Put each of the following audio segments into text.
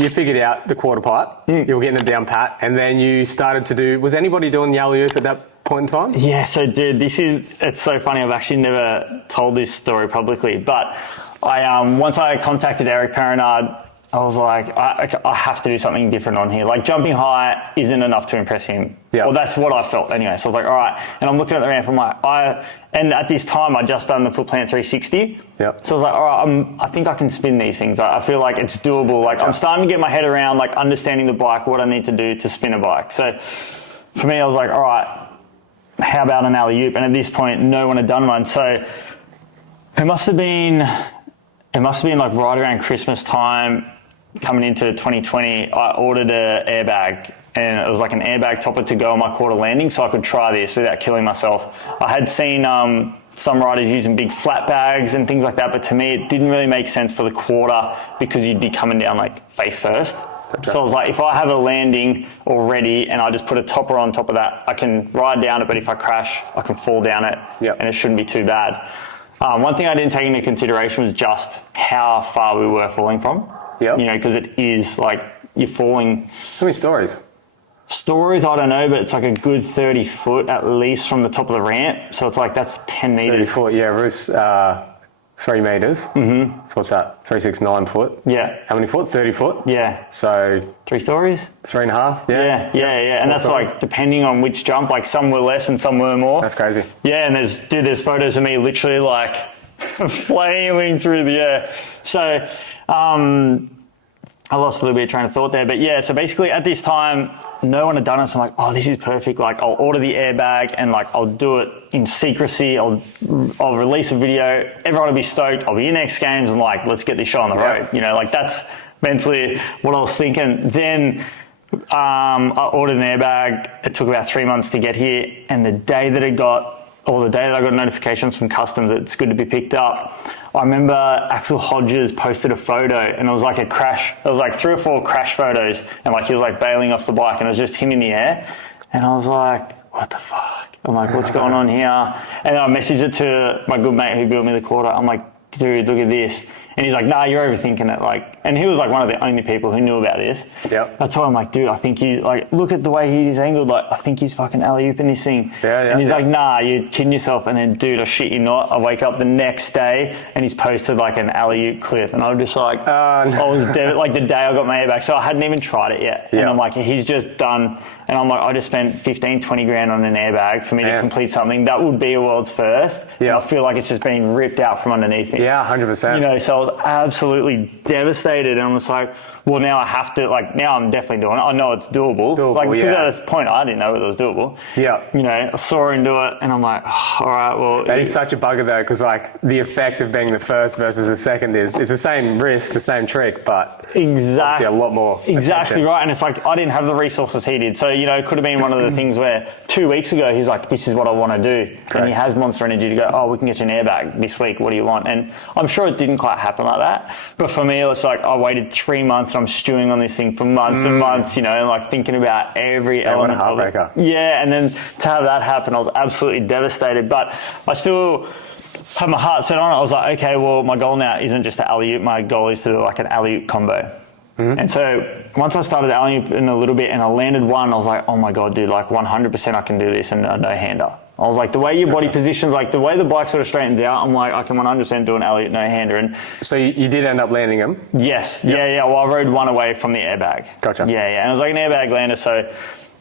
you figured out the quarter pipe. You were getting it down pat, and then you started to do. Was anybody doing the alley-oop at that point in time? Yeah. So, dude, it's so funny. I've actually never told this story publicly, but once I contacted Eric Perrinard, I was like, I have to do something different on here. Like, jumping high isn't enough to impress him. Yeah. Well, that's what I felt anyway. So I was like, all right. And I'm looking at the ramp. I'm like, and at this time, I'd just done the foot plant 360. Yep. So I was like, all right, I think I can spin these things. I feel like it's doable. Like, I'm starting to get my head around, like, understanding the bike, what I need to do to spin a bike. So for me, I was like, all right, how about an alley-oop? And at this point, no one had done one. So it must have been like right around Christmas time, coming into 2020, I ordered an airbag, and it was like an airbag topper to go on my quarter landing so I could try this without killing myself. I had seen some riders using big flat bags and things like that, but to me it didn't really make sense for the quarter because you'd be coming down like face first. Okay. So I was like, if I have a landing already and I just put a topper on top of that, I can ride down it, but if I crash, I can fall down it, and it shouldn't be too bad. One thing I didn't take into consideration was just how far we were falling from. Yep. You know, because it is like you're falling. How many stories? Stories, I don't know, but it's like a good 30 foot at least from the top of the ramp. So it's like that's 10 meters. 30 foot, yeah. Roof's 3 meters. Mm-hmm. So what's that? 3, 6, 9 foot. Yeah. How many foot? 30 foot. Yeah. So 3 stories. 3.5. Yeah. And that's stories. Like depending on which jump. Like some were less and some were more. That's crazy. Yeah, and there's photos of me literally like flailing through the air. So. I lost a little bit of train of thought there, but yeah, so basically at this time, no one had done it, so I'm like, oh, this is perfect. Like, I'll order the airbag and like, I'll do it in secrecy. I'll release a video. Everyone will be stoked. I'll be in X Games and like, let's get this show on the road. You know, like that's mentally what I was thinking. Then I ordered an airbag. It took about 3 months to get here, and the day that I got notifications from customs, it's good to be picked up. I remember Axel Hodges posted a photo, and it was like a crash. It was like 3 or 4 crash photos, and like he was like bailing off the bike, and it was just him in the air. And I was like, what the fuck? I'm like, what's going on here? And I messaged it to my good mate who built me the quarter. I'm like, dude, look at this. And he's like, nah, you're overthinking it. Like, and he was like one of the only people who knew about this. Yep. I told him, like, dude, I think he's like, look at the way he's angled. Like, I think he's fucking alley-ooping this thing. And he's like, nah, you're kidding yourself. And then, dude, I shit you not. I wake up the next day and he's posted like an alley-oop clip. And I was just like, no. I was like the day I got my airbag. So I hadn't even tried it yet. And I'm like, he's just done. And I'm like, I just spent 15, 20 grand on an airbag for me to complete something that would be a world's first. Yeah. And I feel like it's just been ripped out from underneath me. Yeah, 100%. You know, so I was absolutely devastated. And I was like, well, now I have to, like, now I'm definitely doing it. I know it's doable. Like, because at this point, I didn't know whether it was doable. Yeah. You know, I saw her into it and I'm like, oh, all right, well. That is such a bugger though, because like the effect of being the first versus the second is the same risk, the same trick, but exactly a lot more. Exactly right. And it's like, I didn't have the resources he did. So, you know, it could have been one of the things where 2 weeks ago, he's like, this is what I want to do. Correct. And he has Monster Energy to go, oh, we can get you an airbag this week. What do you want? And I'm sure it didn't quite happen like that. But for me, it's like, I waited 3 months and I'm stewing on this thing for months and months, you know, and like thinking about every element of it. Yeah, and then to have that happen, I was absolutely devastated. But I still had my heart set on it. I was like, okay, well, my goal now isn't just to alley-oop. My goal is to do like an alley-oop combo. And so once I started alley-oop in a little bit and I landed one, I was like, oh my God, dude, like 100% I can do this and a no-hander. I was like, the way your body positions, like the way the bike sort of straightens out, I'm like, I can 100% do an alley-oop no-hander. And so you did end up landing them? Yes. Yep. Yeah. Well, I rode one away from the airbag. Gotcha. Yeah. And it was like an airbag lander. So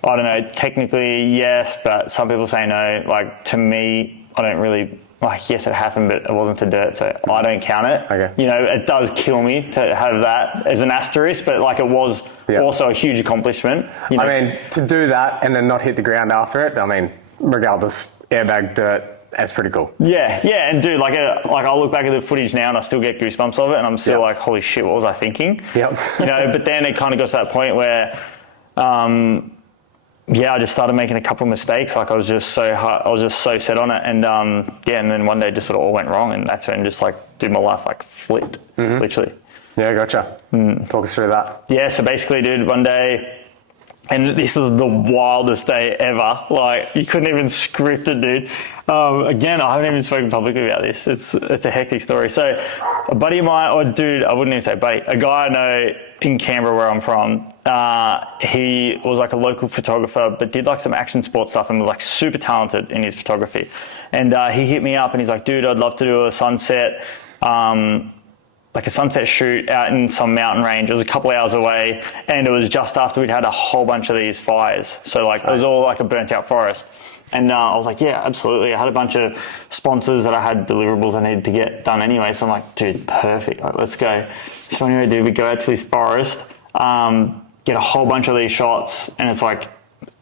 I don't know, technically yes, but some people say no. Like to me, I don't really, like yes, it happened, but it wasn't to dirt. So I don't count it. Okay. You know, it does kill me to have that as an asterisk, but like it was also a huge accomplishment. You know? I mean, to do that and then not hit the ground after it, I mean, regardless, airbag, dirt, that's pretty cool. Yeah, and dude, like I'll look back at the footage now and I still get goosebumps of it, and I'm still like, holy shit, what was I thinking? Yep. You know, but then it kind of got to that point where, I just started making a couple of mistakes. Like I was just so set on it, and and then one day it just sort of all went wrong, and that's when just like, dude, my life like flipped, literally. Yeah, gotcha. Talk us through that. Yeah, so basically, dude, one day And this was the wildest day ever. Like, you couldn't even script it, dude. Again, I haven't even spoken publicly about this. It's a hectic story. So a buddy of mine, or dude, I wouldn't even say buddy, a guy I know in Canberra where I'm from, he was like a local photographer, but did like some action sports stuff and was like super talented in his photography. And he hit me up and he's like, dude, I'd love to do a sunset, like a sunset shoot out in some mountain range. It was a couple hours away, and it was just after we'd had a whole bunch of these fires. So like it was all like a burnt out forest. And I was like, yeah, absolutely. I had a bunch of sponsors that I had deliverables I needed to get done anyway. So I'm like, dude, perfect. Like, let's go. So anyway, dude, we go out to this forest, get a whole bunch of these shots, and it's like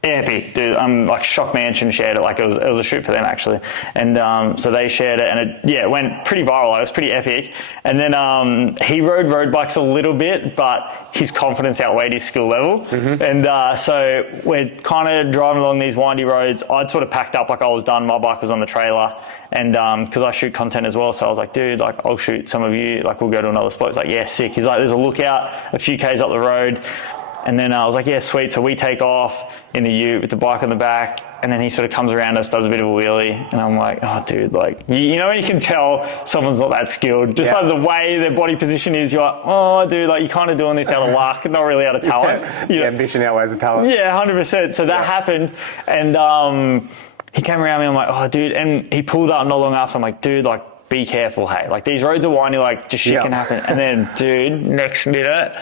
epic, dude. Like Shock Mansion shared it. Like it was a shoot for them actually, and so they shared it, and it went pretty viral. Like, it was pretty epic. And then he rode road bikes a little bit, but his confidence outweighed his skill level. Mm-hmm. And so we're kind of driving along these windy roads. I'd sort of packed up, like I was done. My bike was on the trailer, and because I shoot content as well, so I was like, dude, like I'll shoot some of you. Like we'll go to another spot. He's like, yeah, sick. He's like, there's a lookout a few k's up the road. And then I was like, yeah, sweet. So we take off in the ute with the bike on the back, and then he sort of comes around us, does a bit of a wheelie, and I'm like, oh, dude, like, you know when you can tell someone's not that skilled? Just like the way their body position is, you're like, oh, dude, like you're kind of doing this out of luck, not really out of talent. The ambition outweighs the talent. Yeah, 100%. So that happened, and he came around me, I'm like, oh, dude, and he pulled up not long after. I'm like, dude, like, be careful, hey. Like, these roads are windy, like, just shit can happen. And then, dude, next minute,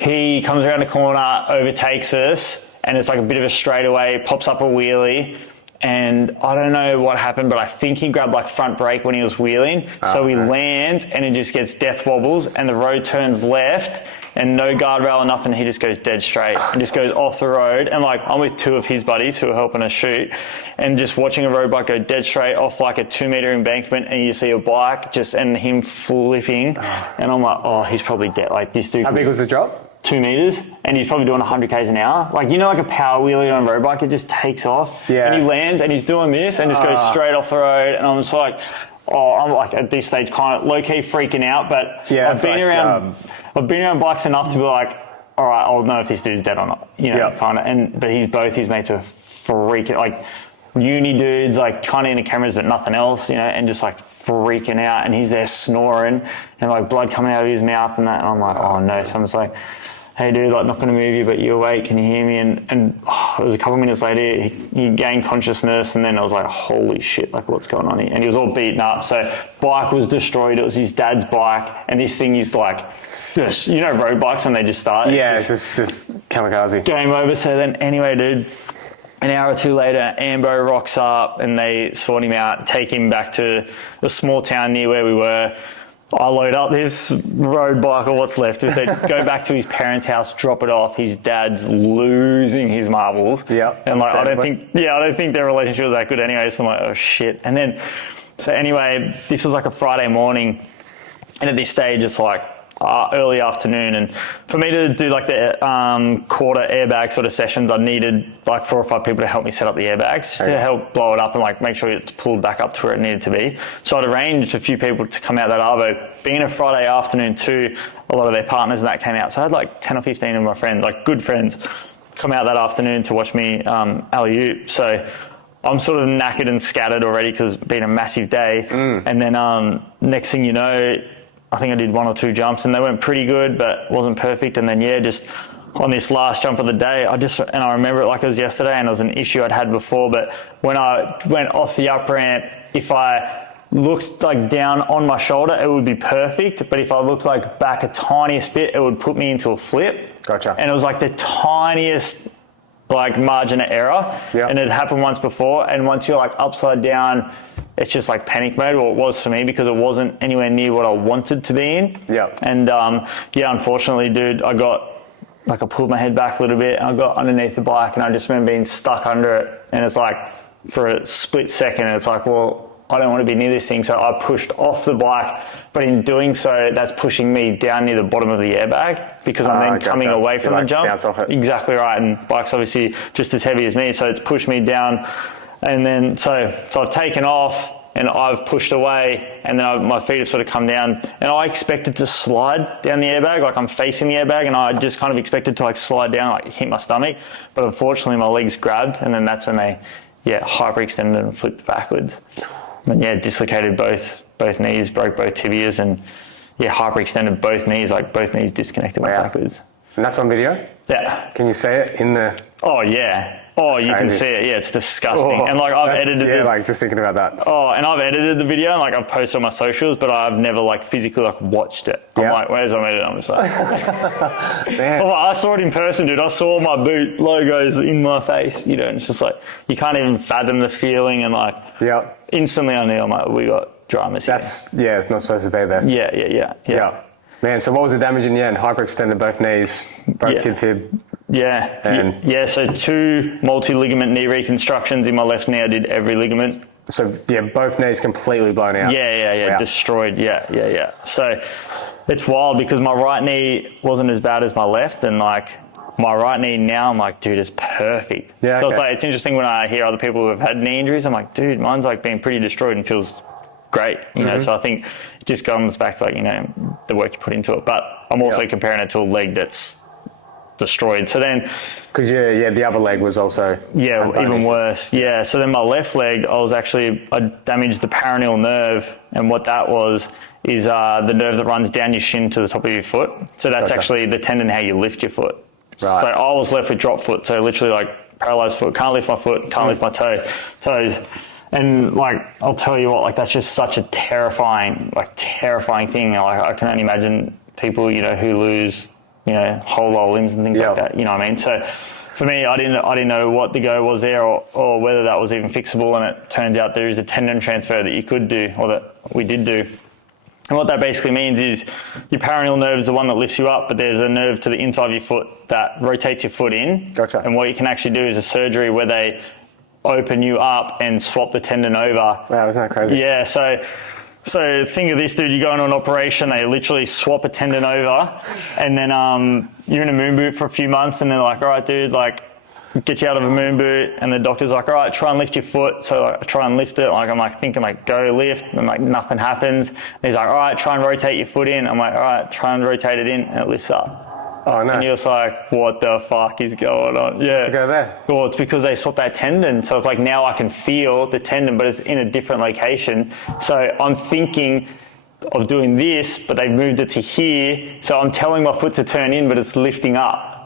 he comes around the corner, overtakes us, and it's like a bit of a straightaway, pops up a wheelie, and I don't know what happened, but I think he grabbed like front brake when he was wheeling. So he lands, and it just gets death wobbles, and the road turns left, and no guardrail or nothing. He just goes dead straight and just goes off the road. And like, I'm with two of his buddies who are helping us shoot, and just watching a road bike go dead straight off like a 2-meter embankment, and you see a bike and him flipping, and I'm like, oh, he's probably dead. Like this dude. How big was the drop? 2 meters, and he's probably doing 100 k's an hour. Like, you know, like a power wheelie on a road bike, it just takes off. Yeah. And he lands, and he's doing this, and just goes straight off the road. And I'm just like, oh, I'm like at this stage kind of low key freaking out. But I've been around bikes enough to be like, all right, I'll know if this dude's dead or not. You know, kind of. And but both his mates are freaking, like uni dudes, like kind of into cameras but nothing else, you know, and just like freaking out. And he's there snoring, and like blood coming out of his mouth and that. And I'm like, oh no. So I'm just like, hey dude, like not going to move you, but you awake, can you hear me? And it was a couple of minutes later, he gained consciousness, and then I was like, holy shit, like what's going on here? And he was all beaten up. So bike was destroyed. It was his dad's bike, and this thing is like, just, you know, road bikes when they just start. Yeah, it's just kamikaze. Game over. So then anyway, dude, an hour or two later, Ambo rocks up, and they sort him out, take him back to a small town near where we were. I load up this road bike, or what's left of it, go back to his parents' house, drop it off. His dad's losing his marbles. Yeah. And like, I don't think their relationship was that good anyway. So I'm like, oh shit. And then, so anyway, this was like a Friday morning, and at this stage, it's like early afternoon, and for me to do like the quarter airbag sort of sessions, I needed like 4 or 5 people to help me set up the airbags, just to help blow it up and like make sure it's pulled back up to where it needed to be. So I'd arranged a few people to come out that arvo. Being a Friday afternoon too, a lot of their partners and that came out. So I had like 10 or 15 of my friends, like good friends, come out that afternoon to watch me alley-oop. So I'm sort of knackered and scattered already because it's been a massive day. And then next thing you know, I think I did 1 or 2 jumps, and they went pretty good, but wasn't perfect. And then, just on this last jump of the day, I remember it like it was yesterday, and it was an issue I'd had before, but when I went off the up ramp, if I looked like down on my shoulder, it would be perfect. But if I looked like back a tiniest bit, it would put me into a flip. Gotcha. And it was like the tiniest like margin of error. And it happened once before. And once you're like upside down, it's just like panic mode. Well, it was for me because it wasn't anywhere near what I wanted to be in. And unfortunately, dude, I pulled my head back a little bit, and I got underneath the bike, and I just remember being stuck under it. And it's like, for a split second, it's like, well, I don't want to be near this thing. So I pushed off the bike, but in doing so, that's pushing me down near the bottom of the airbag because I'm then coming away from the jump. Bounce off it. Exactly right. And bike's obviously just as heavy as me, so it's pushed me down. And then, so I've taken off, and I've pushed away, and then my feet have sort of come down, and I expected to slide down the airbag, like I'm facing the airbag, and I just kind of expected to like slide down, like hit my stomach, but unfortunately my legs grabbed, and then that's when they, hyperextended and flipped backwards. And dislocated both knees, broke both tibias, and hyperextended both knees, like both knees disconnected went backwards. And that's on video? Yeah. Can you see it in the... Oh, yeah. Oh, you can see it. Yeah, it's disgusting. And like I've edited it. Like just thinking about that. Oh, and I've edited the video and like I've posted on my socials, but I've never like physically like watched it. I'm like, where's my edit? I'm just like, I saw it in person, dude. I saw my boot logos in my face, and it's just like, you can't even fathom the feeling, and like instantly I knew, I'm like, we got dramas here. It's not supposed to be there. Yeah. Man, so what was the damage in the end? Hyperextended both knees, broke tib fib. So 2 multi-ligament knee reconstructions in my left knee. I did every ligament. So both knees completely blown out. Wow. Destroyed. So it's wild because my right knee wasn't as bad as my left, and like my right knee now, I'm like, dude, it's perfect. So it's like, it's interesting when I hear other people who have had knee injuries. I'm like, dude, mine's like being pretty destroyed and feels great. You know, so I think it just comes back to like, the work you put into it. But I'm also comparing it to a leg that's destroyed. So then, because the other leg was also even worse. So then my left leg, I damaged the peroneal nerve, and what that was is the nerve that runs down your shin to the top of your foot. So that's actually the tendon how you lift your foot. Right. So I was left with drop foot, so literally like paralyzed foot, can't lift my foot, can't lift my toes. And like, I'll tell you what, like that's just such a terrifying thing. Like I can only imagine people, who lose whole lower limbs and things like that, you know what I mean? So for me, I didn't know what the go was there or whether that was even fixable, and it turns out there is a tendon transfer that you could do, or that we did do. And what that basically means is your peroneal nerve is the one that lifts you up, but there's a nerve to the inside of your foot that rotates your foot in. Gotcha. And what you can actually do is a surgery where they open you up and swap the tendon over. Wow, isn't that crazy? Yeah, so think of this, dude, you go on an operation, they literally swap a tendon over, and then you're in a moon boot for a few months, and they're like, all right, dude, like, get you out of a moon boot, and the doctor's like, all right, try and lift your foot. So I try and lift it, like I'm like thinking like, go lift, and like nothing happens. And he's like, all right, try and rotate your foot in. I'm like, all right, try and rotate it in, and it lifts up. Oh, no. And you're just like, what the fuck is going on? To go there. Well, it's because they swapped that tendon. So it's like now I can feel the tendon, but it's in a different location. So I'm thinking of doing this, but they've moved it to here. So I'm telling my foot to turn in, but it's lifting up.